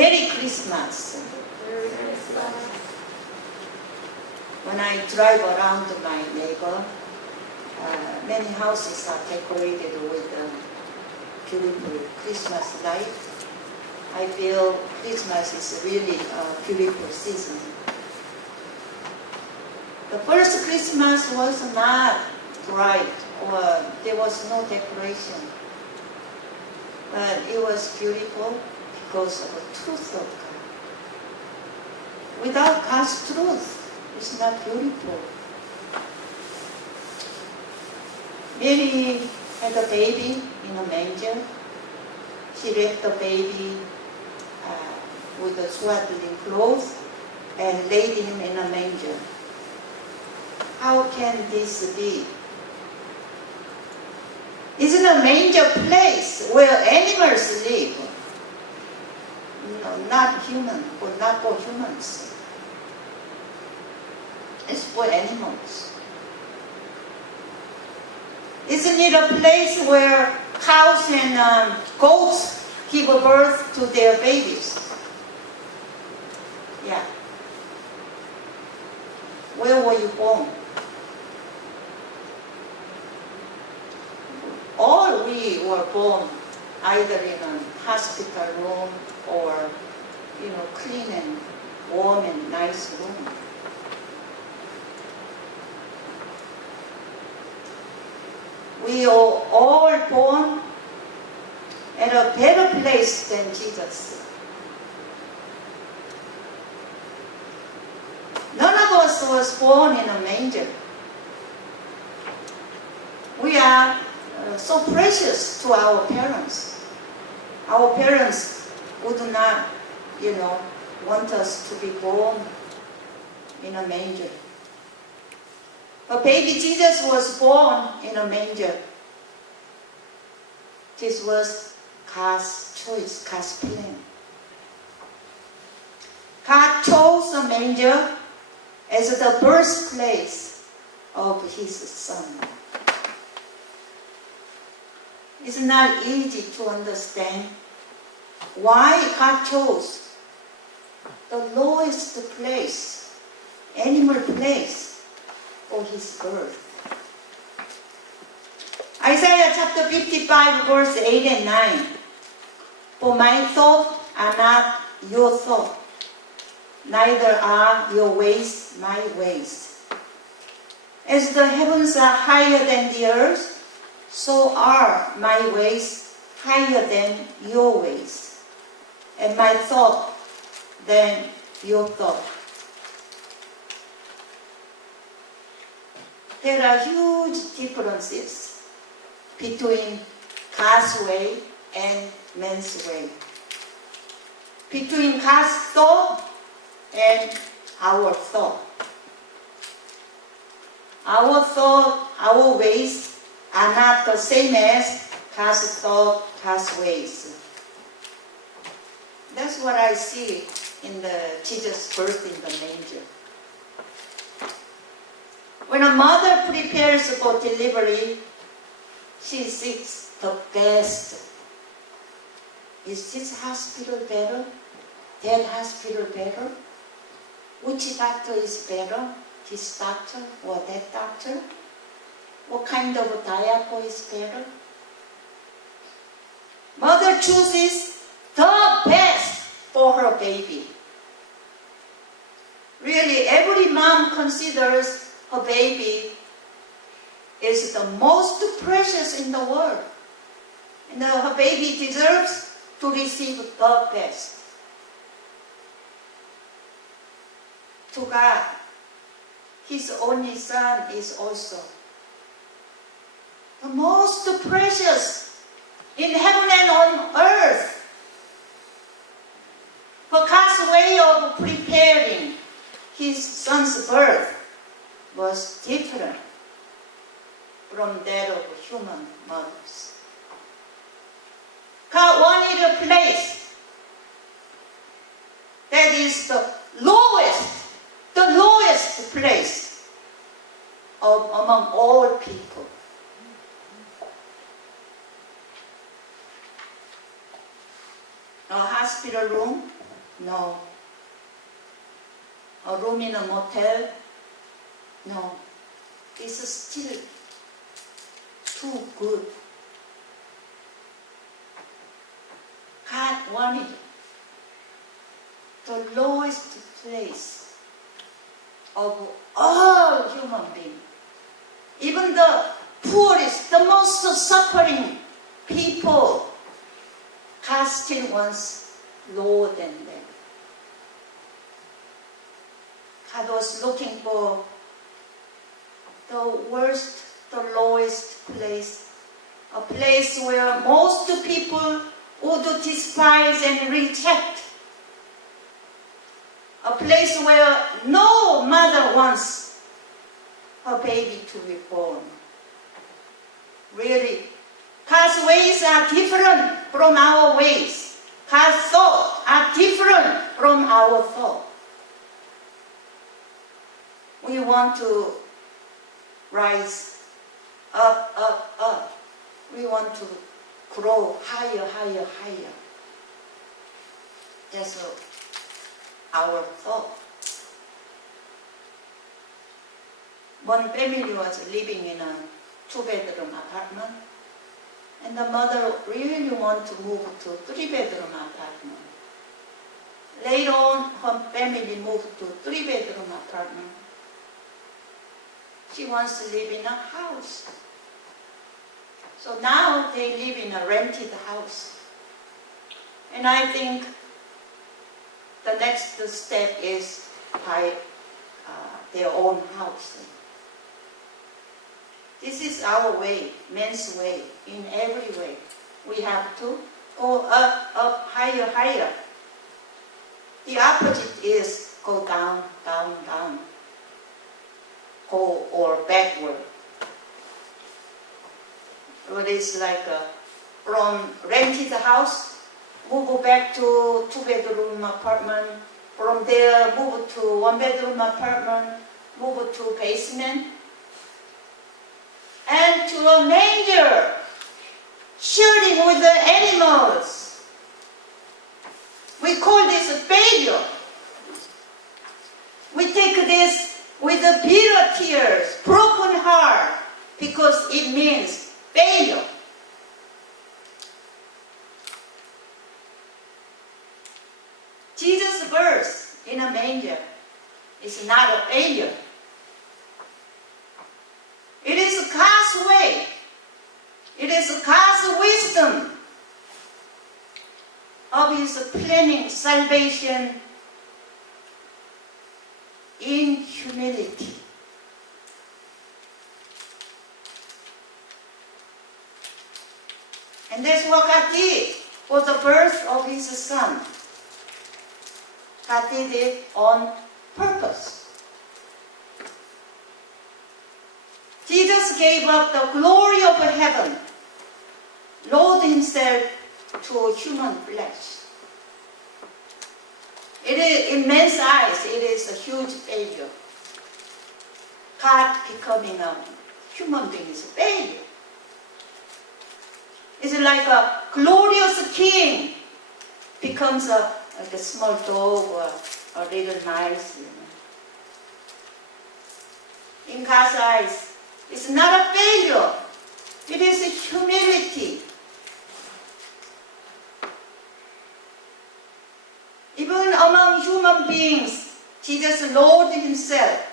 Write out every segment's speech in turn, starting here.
Merry Christmas. When I drive around my neighbor, many houses are decorated with beautiful Christmas light. I feel Christmas is really a beautiful season. The first Christmas was not bright, or there was no decoration. But it was beautiful because of the truth of God. Without God's truth, it's not beautiful. Mary had a baby in a manger. She wrapped the baby with a swaddling cloth and laid him in a manger. How can this be? Isn't a manger place where animals live? No, not human, or not for humans. It's for animals. Isn't it a place where cows and goats give birth to their babies? Yeah. Where were you born? All we were born either in a hospital room or, clean and warm and nice room. We are all born at a better place than Jesus. None of us was born in a manger. We are so precious to our parents. Our parents would not, want us to be born in a manger. But baby Jesus was born in a manger. This was God's choice, God's plan. God chose a manger as the birthplace of His Son. It's not easy to understand why God chose the lowest place, animal place, for His birth. Isaiah chapter 55, verse 8 and 9. For my thoughts are not your thoughts, neither are your ways my ways. As the heavens are higher than the earth, so are my ways higher than your ways, and my thought than your thought. There are huge differences between God's way and man's way. Between God's thought and our thought. Our thought, our ways are not the same as God's thought, God's ways. That's what I see in the Jesus' birth in the manger. When a mother prepares for delivery, she seeks the best. Is this hospital better? That hospital better? Which doctor is better? This doctor or that doctor? What kind of diaper is better? Mother chooses the best for her baby. Really, every mom considers her baby is the most precious in the world. And her baby deserves to receive the best. To God, His only Son is also the most precious in heaven and on earth. For God's way of preparing His Son's birth was different from that of human mothers. God wanted a place that is the lowest place among all people. A hospital room No. A room in a motel? No. It's still too good. God wanted the lowest place of all human beings. Even the poorest, the most suffering people, God still wants lower than them. God was looking for the worst, the lowest place, a place where most people would despise and reject, a place where no mother wants her baby to be born. Really, God's ways are different from our ways. God's thoughts are different from our thoughts. We want to rise up, up, up. We want to grow higher, higher, higher. That's our thought. One family was living in a two-bedroom apartment, and the mother really wanted to move to three-bedroom apartment. Later on, her family moved to three-bedroom apartment. She wants to live in a house. So now they live in a rented house. And I think the next step is buy their own house. This is our way, men's way, in every way. We have to go up, up, higher, higher. The opposite is go down, down, down. Go or backward. It is like from rented house, move back to two-bedroom apartment. From there, move to one-bedroom apartment, move to basement, and to a manger, sharing with the animals. We call this a failure. We take this with the bitter tears, broken heart, because it means failure. Jesus' birth in a manger is not a failure. It is God's way. It is God's wisdom of His planning salvation in humility. And that's what God did for the birth of His Son. God did it on purpose. Jesus gave up the glory of heaven, lowered Himself to human flesh. In man's eyes, it is a huge failure. God becoming a human being is a failure. It's like a glorious king becomes like a small dog or a little mice. In God's eyes, it's not a failure. It is a humility. Even among human beings, Jesus lowered Himself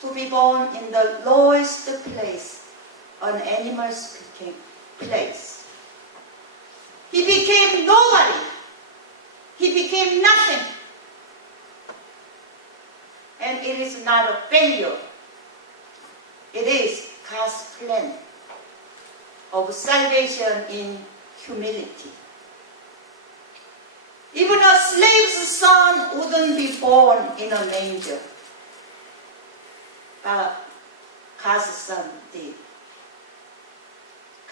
to be born in the lowest place, an animal's place. He became nobody. He became nothing. And it is not a failure. It is God's plan of salvation in humility. Even a slave's son wouldn't be born in a manger. But God's Son did.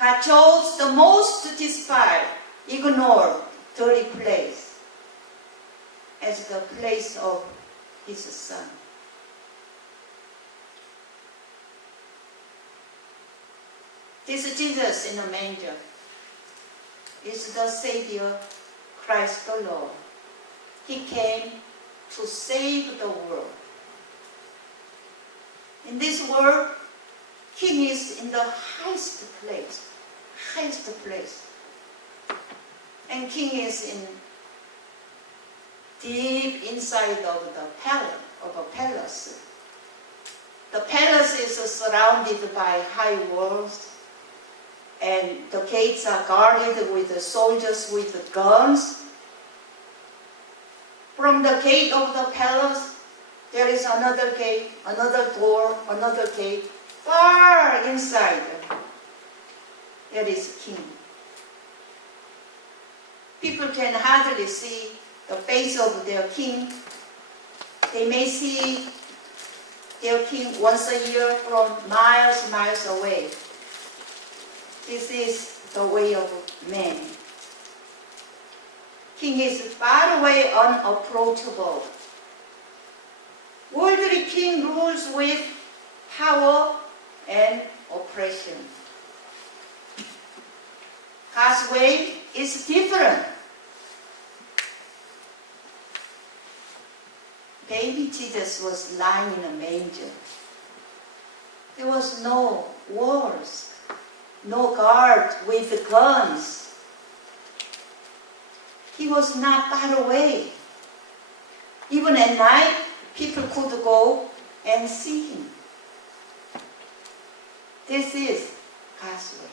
God chose the most despised, ignored, dirty place as the place of His Son. This Jesus in a manger is the Savior Christ the Lord. He came to save the world. In this world, King is in the highest place. And King is in deep inside of the palace. The palace is surrounded by high walls, and the gates are guarded with the soldiers with guns. From the gate of the palace, there is another gate, another door, another gate. Far inside, there is King. People can hardly see the face of their King. They may see their King once a year from miles away. This is the way of man. King is far away, unapproachable. Worldly king rules with power and oppression. God's way is different. Baby Jesus was lying in a manger. There was no walls, no guard with guns. He was not far away. Even at night, people could go and see him. This is God's way.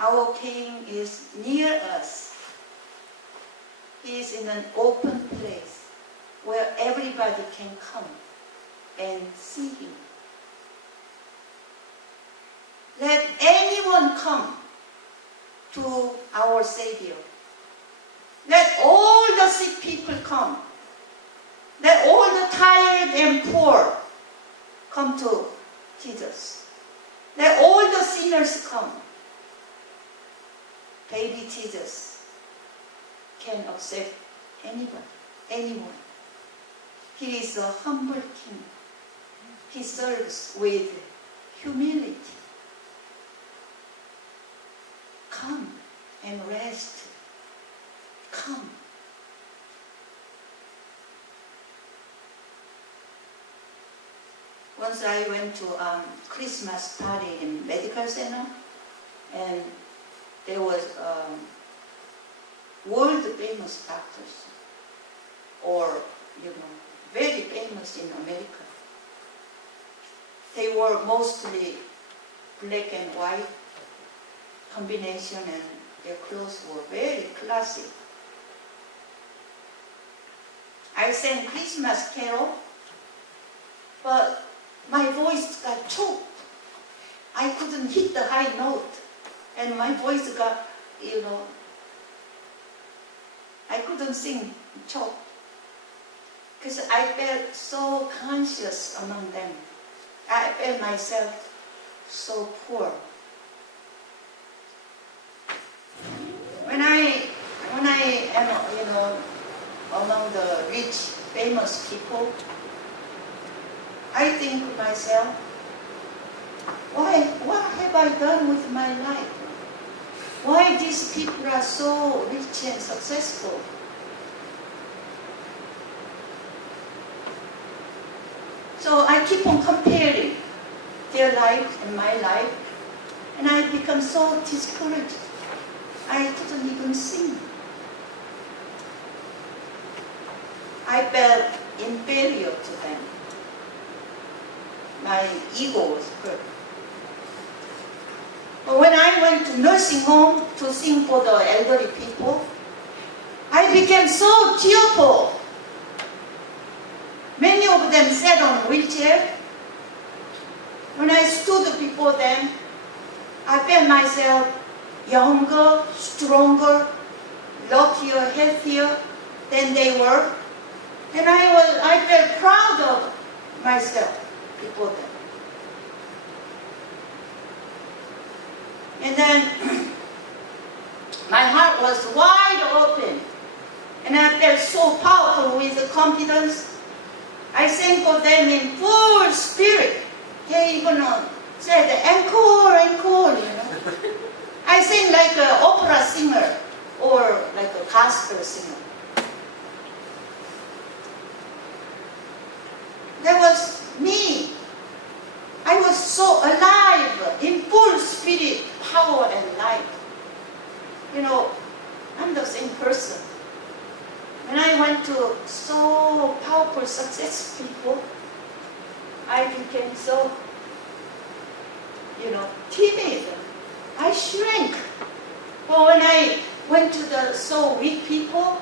Our King is near us. He is in an open place where everybody can come and see him. Let anyone come to our Savior. Let all the sick people come. Let all the tired and poor come to Jesus. Let all the sinners come. Baby Jesus can accept anyone. He is a humble King. He serves with humility. Come and rest. Come. Once I went to a Christmas party in medical center, and there was world famous doctors, or very famous in America. They were mostly black and white combination, and their clothes were very classy. I sang Christmas carol, but my voice got choked. I couldn't hit the high note, and my voice got, I couldn't sing, choked. Because I felt so conscious among them. I felt myself so poor. When I am, among the rich, famous people, I think to myself, what have I done with my life? Why these people are so rich and successful? So I keep on comparing their life and my life, and I become so discouraged. I couldn't even sing. I felt inferior to them. My ego was hurt. But when I went to nursing home to sing for the elderly people, I became so tearful. Many of them sat on a wheelchair. When I stood before them, I felt myself younger, stronger, luckier, healthier than they were. And I felt proud of myself before them. And then my heart was wide open, and I felt so powerful with confidence. I sang for them in full spirit. They even said, encore, encore, I sing like an opera singer or like a gospel singer. That was me. I was so alive, in full spirit, power, and life. I'm the same person. When I went to so powerful, successful people, I became so, timid. I shrank. But when I went to the so weak people,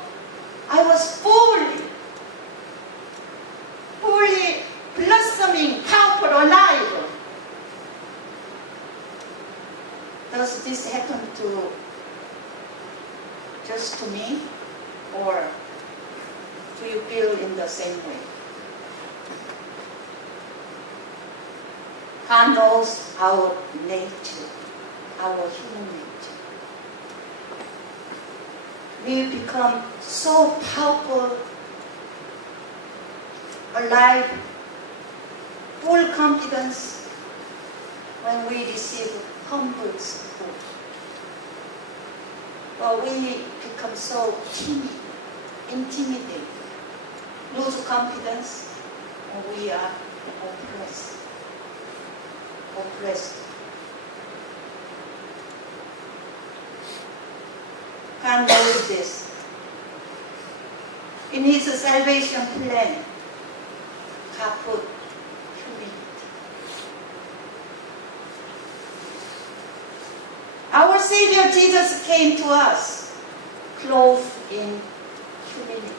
I was fully blossoming, powerful, alive. Does this happen just to me? Or do you feel in the same way? God knows our nature, our human nature. We become so powerful, alive, full confidence when we receive humble support. But we become so timid, intimidated, lose confidence, and we are oppressed. God knows this. In His salvation plan, God put humility. Our Savior Jesus came to us clothed in humility.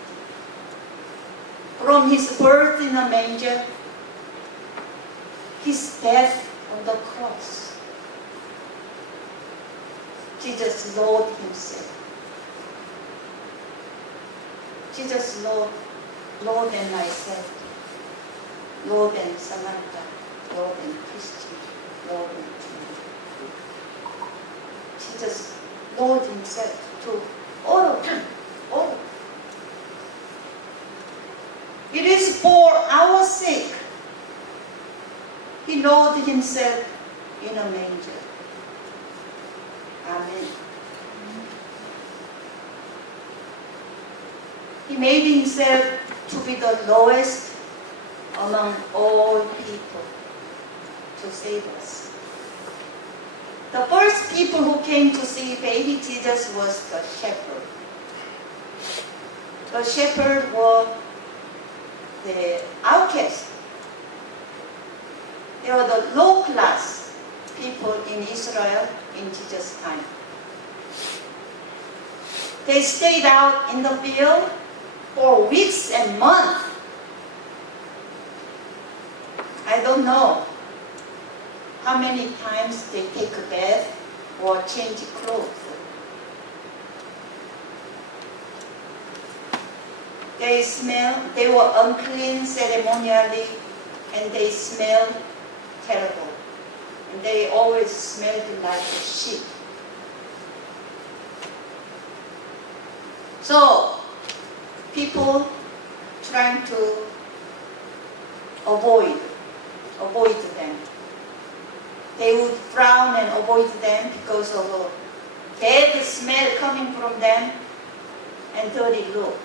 From His birth in a manger, His death on the cross, Jesus lowered Himself. Jesus lowered than myself, lower than Samantha, lower than Christian, lower than Julie. Jesus lowered Himself to all of them, all. It is for our sake He lowered Himself in a manger. Amen. He made Himself to be the lowest among all people to save us. The first people who came to see baby Jesus was the shepherd. The shepherd were the outcasts. They were the low-class people in Israel in Jesus' time. They stayed out in the field for weeks and months. I don't know how many times they take a bath or change clothes. They were unclean ceremonially, and they smelled terrible. And they always smelled like a sheep. So, people trying to avoid them. They would frown and avoid them because of a bad smell coming from them and dirty look.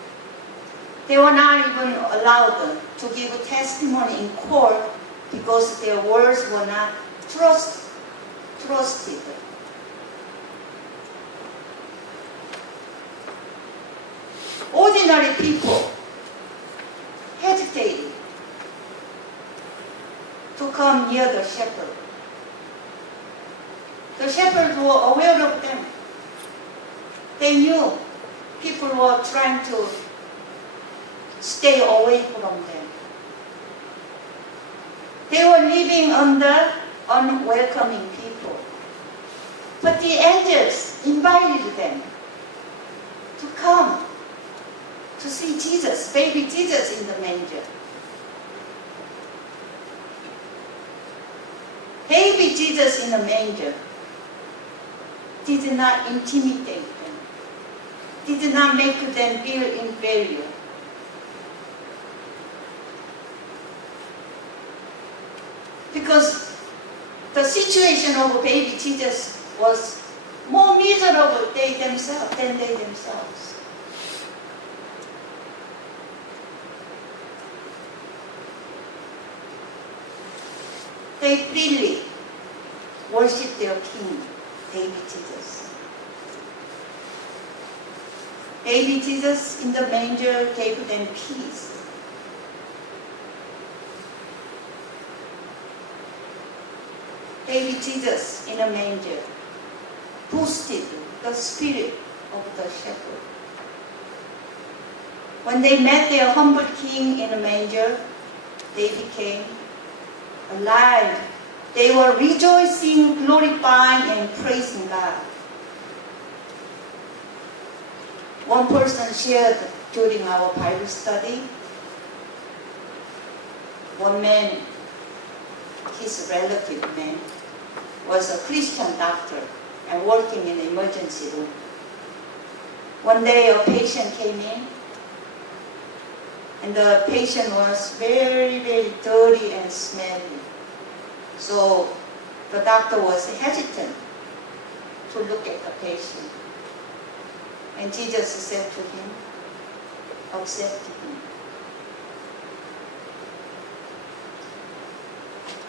They were not even allowed to give testimony in court because their words were not trusted. Ordinary people hesitated to come near the shepherd. The shepherds were aware of them. They knew people were trying to stay away from them. They were living under unwelcoming people. But the angels invited them to come to see Jesus, baby Jesus in the manger. Baby Jesus in the manger did not intimidate them, did not make them feel inferior. Because the the situation of baby Jesus was more miserable than they themselves. They freely worship their king, baby Jesus. Baby Jesus in the manger gave them peace. Baby Jesus in a manger boosted the spirit of the shepherd. When they met their humble king in a manger, they became alive. They were rejoicing, glorifying, and praising God. One person shared during our Bible study, one man, his relative man, was a Christian doctor and working in the emergency room. One day a patient came in, and the patient was very, very dirty and smelly. So the doctor was hesitant to look at the patient. And Jesus said to him, accept him.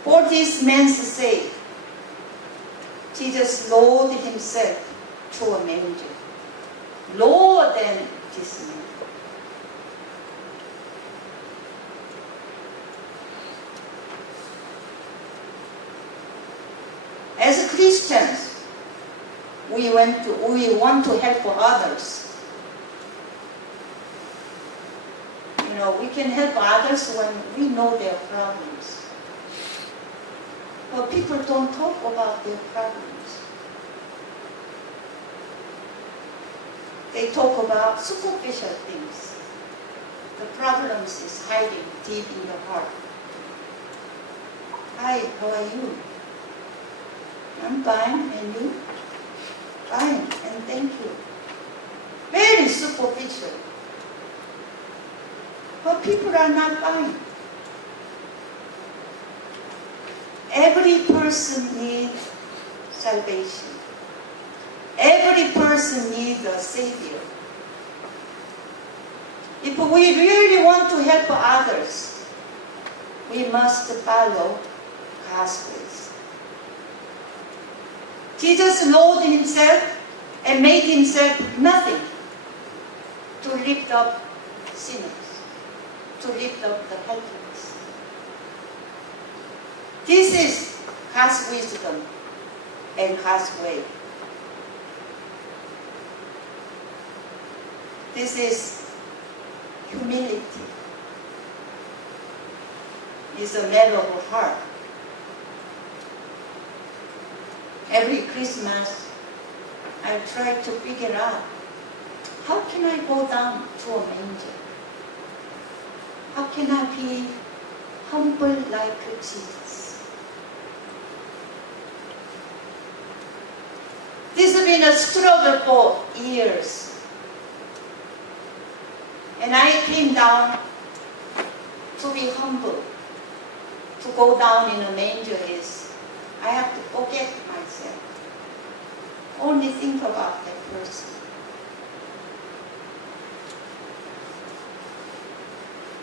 For this man's sake, Jesus lowered himself to a manger, lower than this man. As Christians, we want to help others. You know, we can help others when we know their problems. But people don't talk about their problems. They talk about superficial things. The problems is hiding deep in the heart. Hi, how are you? I'm fine, and you? Fine, and thank you. Very superficial. But people are not fine. Every person needs salvation. Every person needs a Savior. If we really want to help others, we must follow God's ways. Jesus lowered himself and made himself nothing to lift up sinners, to lift up the helpless. This is God's wisdom and God's way. This is humility. It's a matter of heart. Every Christmas, I try to figure out, how can I go down to a manger? How can I be humble like Jesus? This has been a struggle for years. And I came down to be humble. To go down in a manger is, I have to forget myself. Only think about that person.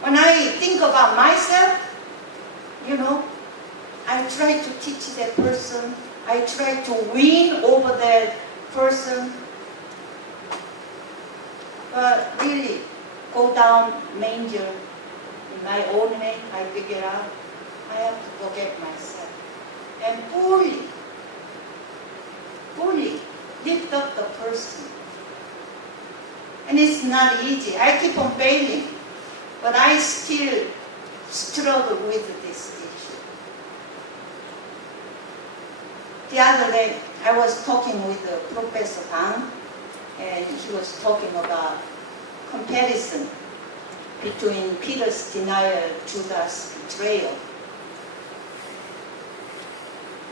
When I think about myself, I try to teach that person. I try to win over that person. But really, go down manger in my own way, I figure out I have to forget myself. And fully lift up the person. And it's not easy. I keep on failing. But I still struggle with this issue. The other day, I was talking with Professor Bang, and he was talking about comparison between Peter's denial, Judas' betrayal.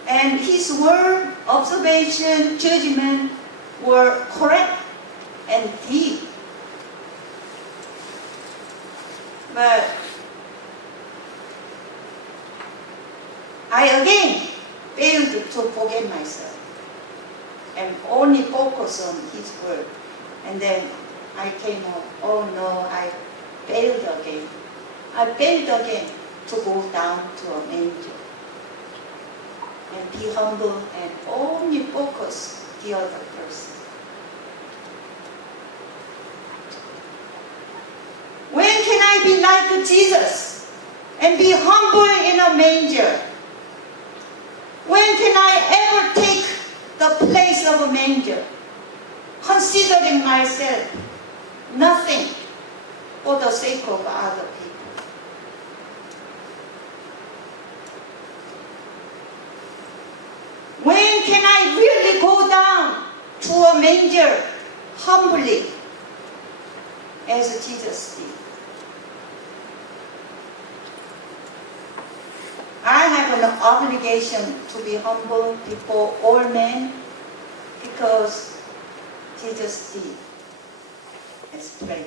And his word, observation, judgment were correct and deep. But I again failed to forget myself and only focus on His word. And then I came home, oh no, I failed again. I failed again to go down to a manger and be humble and only focus the other person. When can I be like Jesus and be humble in a manger? When can I ever take the place of a manger, considering myself nothing for the sake of other people? When can I really go down to a manger humbly as Jesus did? I have an obligation to be humble before all men because Jesus did. Let's pray.